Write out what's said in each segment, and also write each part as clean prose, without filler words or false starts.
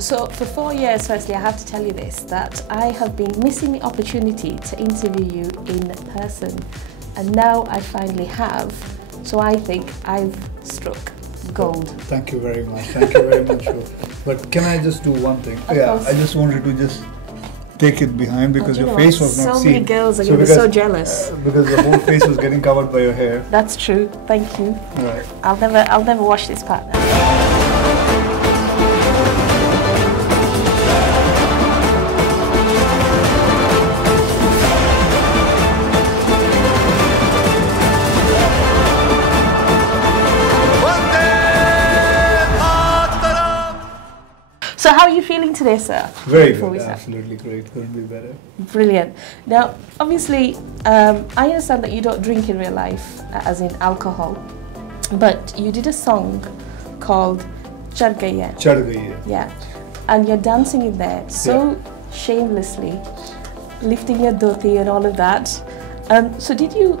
So for 4 years, firstly, I have to tell you this, that I have been missing the opportunity to interview you in person. And now I finally have. So I think I've struck gold. Thank you very much. Thank you very much. But can I just do one thing? Of course. I just wanted to just take it behind because your face was not seen. So many girls are going to be so jealous. Because your whole face was getting covered by your hair. That's true. Thank you. Right. I'll never wash this part now. So how are you feeling today, sir? Very good, absolutely great, couldn't be better. Brilliant. Now, obviously, I understand that you don't drink in real life, as in alcohol, but you did a song called Chad Gaya. Chad Gaya. Yeah, and you're dancing in there so shamelessly, lifting your dhoti and all of that. So did you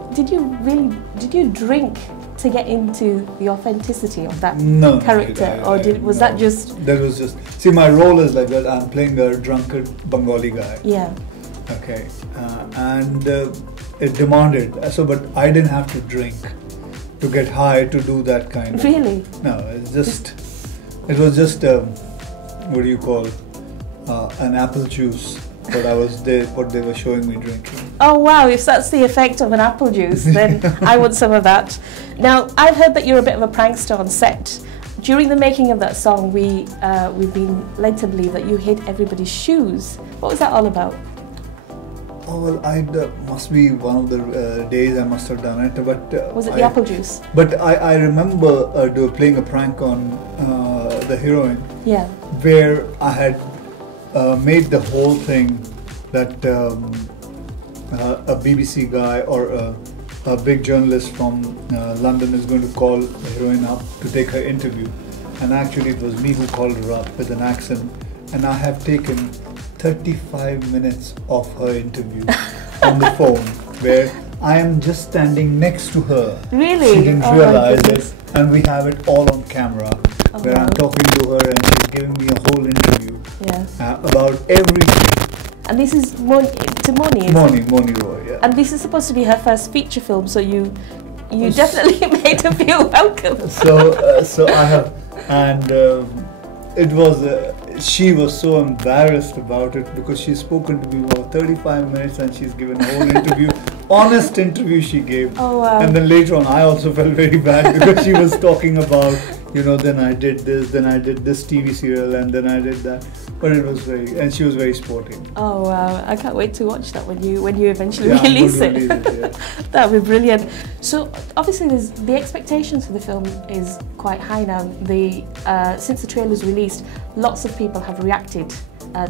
drink to get into the authenticity of that character, or was that just? That was just. See, my role is like that. I'm playing a drunkard Bengali guy. Yeah. Okay, and it demanded. So, but I didn't have to drink to get high to do that kind of. Really? No, it's just. It was just what do you call an apple juice. But I was there, what they were showing me drinking. Oh wow, if that's the effect of an apple juice, then I want some of that. Now, I've heard that you're a bit of a prankster on set. During the making of that song, we've been led to believe that you hid everybody's shoes. What was that all about? Oh well, must be one of the days I must have done it. But was it the apple juice? But I remember playing a prank on the heroine. Yeah. Where I had made the whole thing that a BBC guy or a big journalist from London is going to call the heroine up to take her interview, and actually it was me who called her up with an accent, and I have taken 35 minutes of her interview on the phone where I am just standing next to her. Really? She didn't realize it, and we have it all on camera where I'm talking to her and she's giving me a whole interview about everything. And this is Moni, Moni Roy, yeah. And this is supposed to be her first feature film, so you definitely made her feel welcome. So I have, and it was. She was so embarrassed about it because she's spoken to me for 35 minutes and she's given a whole interview, honest interview she gave. Oh wow. And then later on I also felt very bad because she was talking about, you know, then I did this, then I did this TV serial, and then I did that. But it was and she was very sporting. Oh wow, I can't wait to watch that when you eventually release it. That would be brilliant. So obviously the expectations for the film is quite high now. Since the trailer's released, lots of people have reacted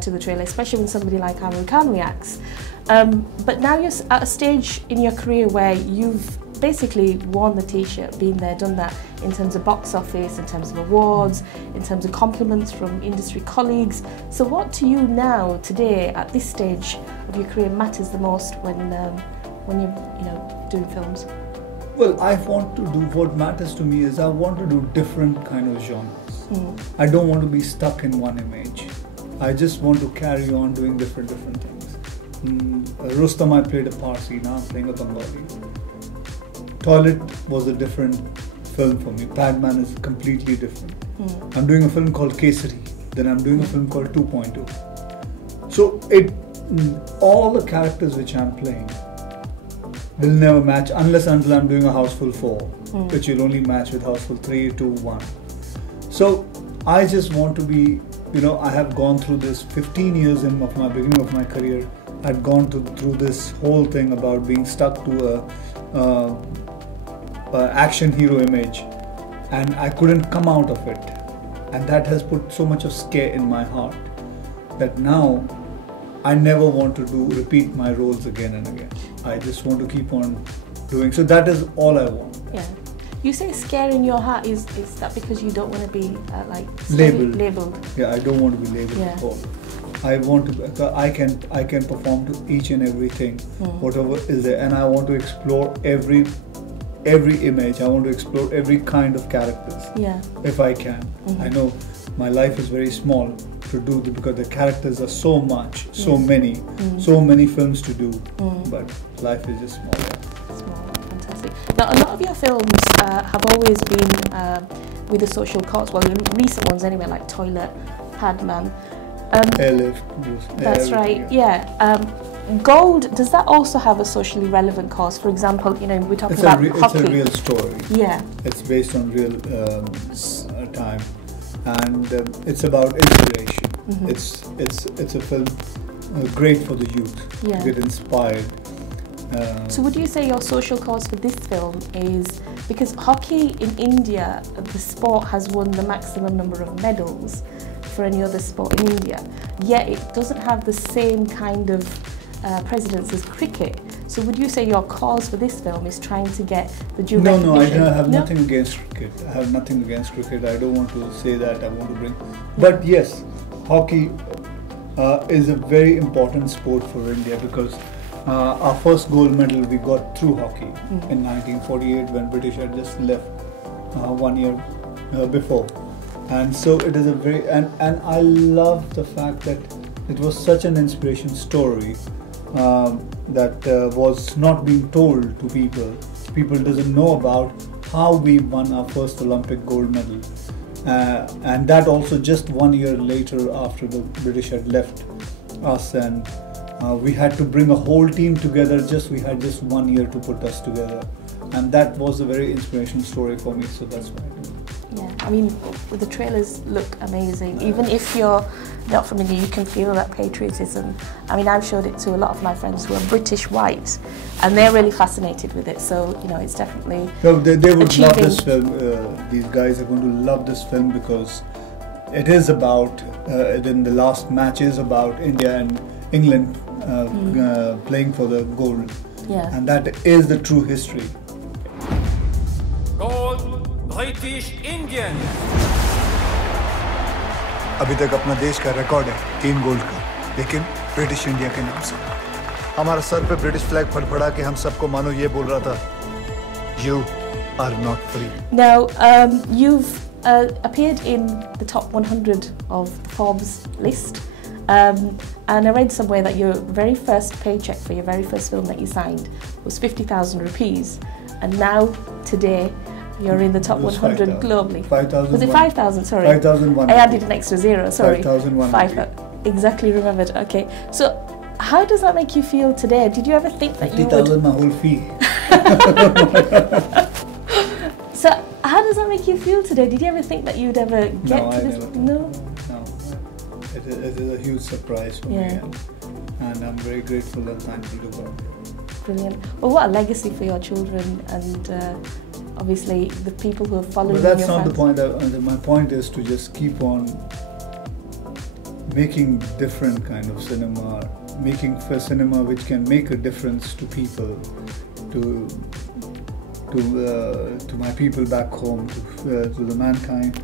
to the trailer, especially when somebody like Amir Khan reacts. But now you're at a stage in your career where you've basically worn the t-shirt, been there, done that, in terms of box office, in terms of awards, in terms of compliments from industry colleagues. So what to you now, today, at this stage of your career, matters the most when you're doing films? Well, I want to do, what matters to me is I want to do different kind of genres. I don't want to be stuck in one image. I just want to carry on doing different things. Rustam, I played a Parsi, now I'm playing a Bengali. Toilet was a different film for me. Padman is completely different. I'm doing a film called Kesari, then I'm doing a film called 2.0. So all the characters which I'm playing will never match unless until I'm doing a Houseful 4, which will only match with Houseful 3, 2, 1. So I just want to be, you know, I have gone through this 15 years of my beginning of my career. I'd gone through this whole thing about being stuck to a action hero image, and I couldn't come out of it, and that has put so much of scare in my heart that now I never want to repeat my roles again and again. I just want to keep on doing, so that is all I want. Yeah. You say scare in your heart, is that because you don't want to be like labeled? Yeah, I don't want to be labeled at all. I want to. I can perform to each and everything, whatever is there, and I want to explore every image. I want to explore every kind of characters. Yeah. If I can. I know my life is very small, to do because the characters are so much, so many films to do, but life is just small. Yeah. Small, fantastic. Now, a lot of your films have always been with a social cause. Well, the recent ones anyway, like Toilet, Padman. Airlift. That's right. Yeah. Gold, does that also have a socially relevant cause? For example, you know, we're talking about hockey. It's a real story. Yeah. It's based on real time, and it's about inspiration. It's a film great for the youth to get inspired. So would you say your social cause for this film is because hockey in India, the sport has won the maximum number of medals for any other sport in India, yet it doesn't have the same kind of precedence as cricket. So would you say your cause for this film is trying to get the due recognition? No, I have nothing against cricket. I have nothing against cricket. I don't want to say that. I want to bring, but yes, hockey is a very important sport for India because our first gold medal we got through hockey in 1948 when British had just left 1 year before, and so it is a very and I love the fact that it was such an inspiration story that was not being told to people. People doesn't know about how we won our first Olympic gold medal, and that also just 1 year later after the British had left us, and we had to bring a whole team together. We had just 1 year to put us together, and that was a very inspirational story for me. So that's what I do. Yeah, I mean, the trailers look amazing. Even if you're not from India, you can feel that patriotism. I mean, I've showed it to a lot of my friends who are British white, and they're really fascinated with it. So, you know, it's definitely they would love this film. These guys are going to love this film because it is about, then the last match is about India and England playing for the gold. Yeah. And that is the true history. Gold, British Indian. अभी तक अपना देश का record है 3 gold का, लेकिन British India के नाम से हमारा सर पे ब्रिटिश फ्लैग फड़फड़ा के हम सबको मानो ये बोल रहा था, You are not free. Now, you've appeared in the top 100 of the Forbes list, and I read somewhere that your very first paycheck for your very first film that you signed was 50,000 rupees, and now today you're in the top 100 globally. 5,000. Was it 5,000? Sorry. 5,001. I added an extra zero. Sorry. 5,001. Exactly remembered. Okay. So, how does that make you feel today? Did you ever think that you would? 50,000 my whole fee. So, how does that make you feel today? Did you ever think that you'd ever get to this? No. It is a huge surprise for me, and I'm very grateful and thankful to God. Brilliant. Well, what a legacy for your children and obviously the people who are following you. But that's not the point. My point is to just keep on making different kind of cinema, making cinema which can make a difference to people, to my people back home, to the mankind.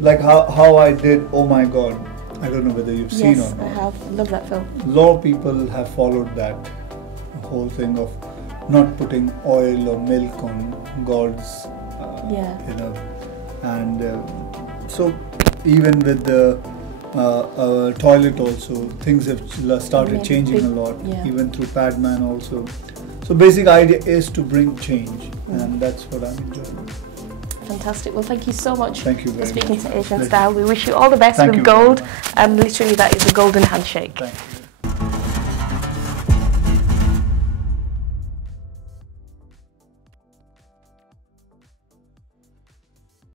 Like how I did Oh My God. I don't know whether you've seen or not. Yes, I have. Love that film. A lot of people have followed that whole thing of not putting oil or milk on God's, you know, and so even with the toilet also, things have started changing a lot, even through Padman also. So basic idea is to bring change, and that's what I'm enjoying. Fantastic. Well, thank you so much for speaking to Asian Style. We wish you all the best with gold, and literally that is a golden handshake. Thank you.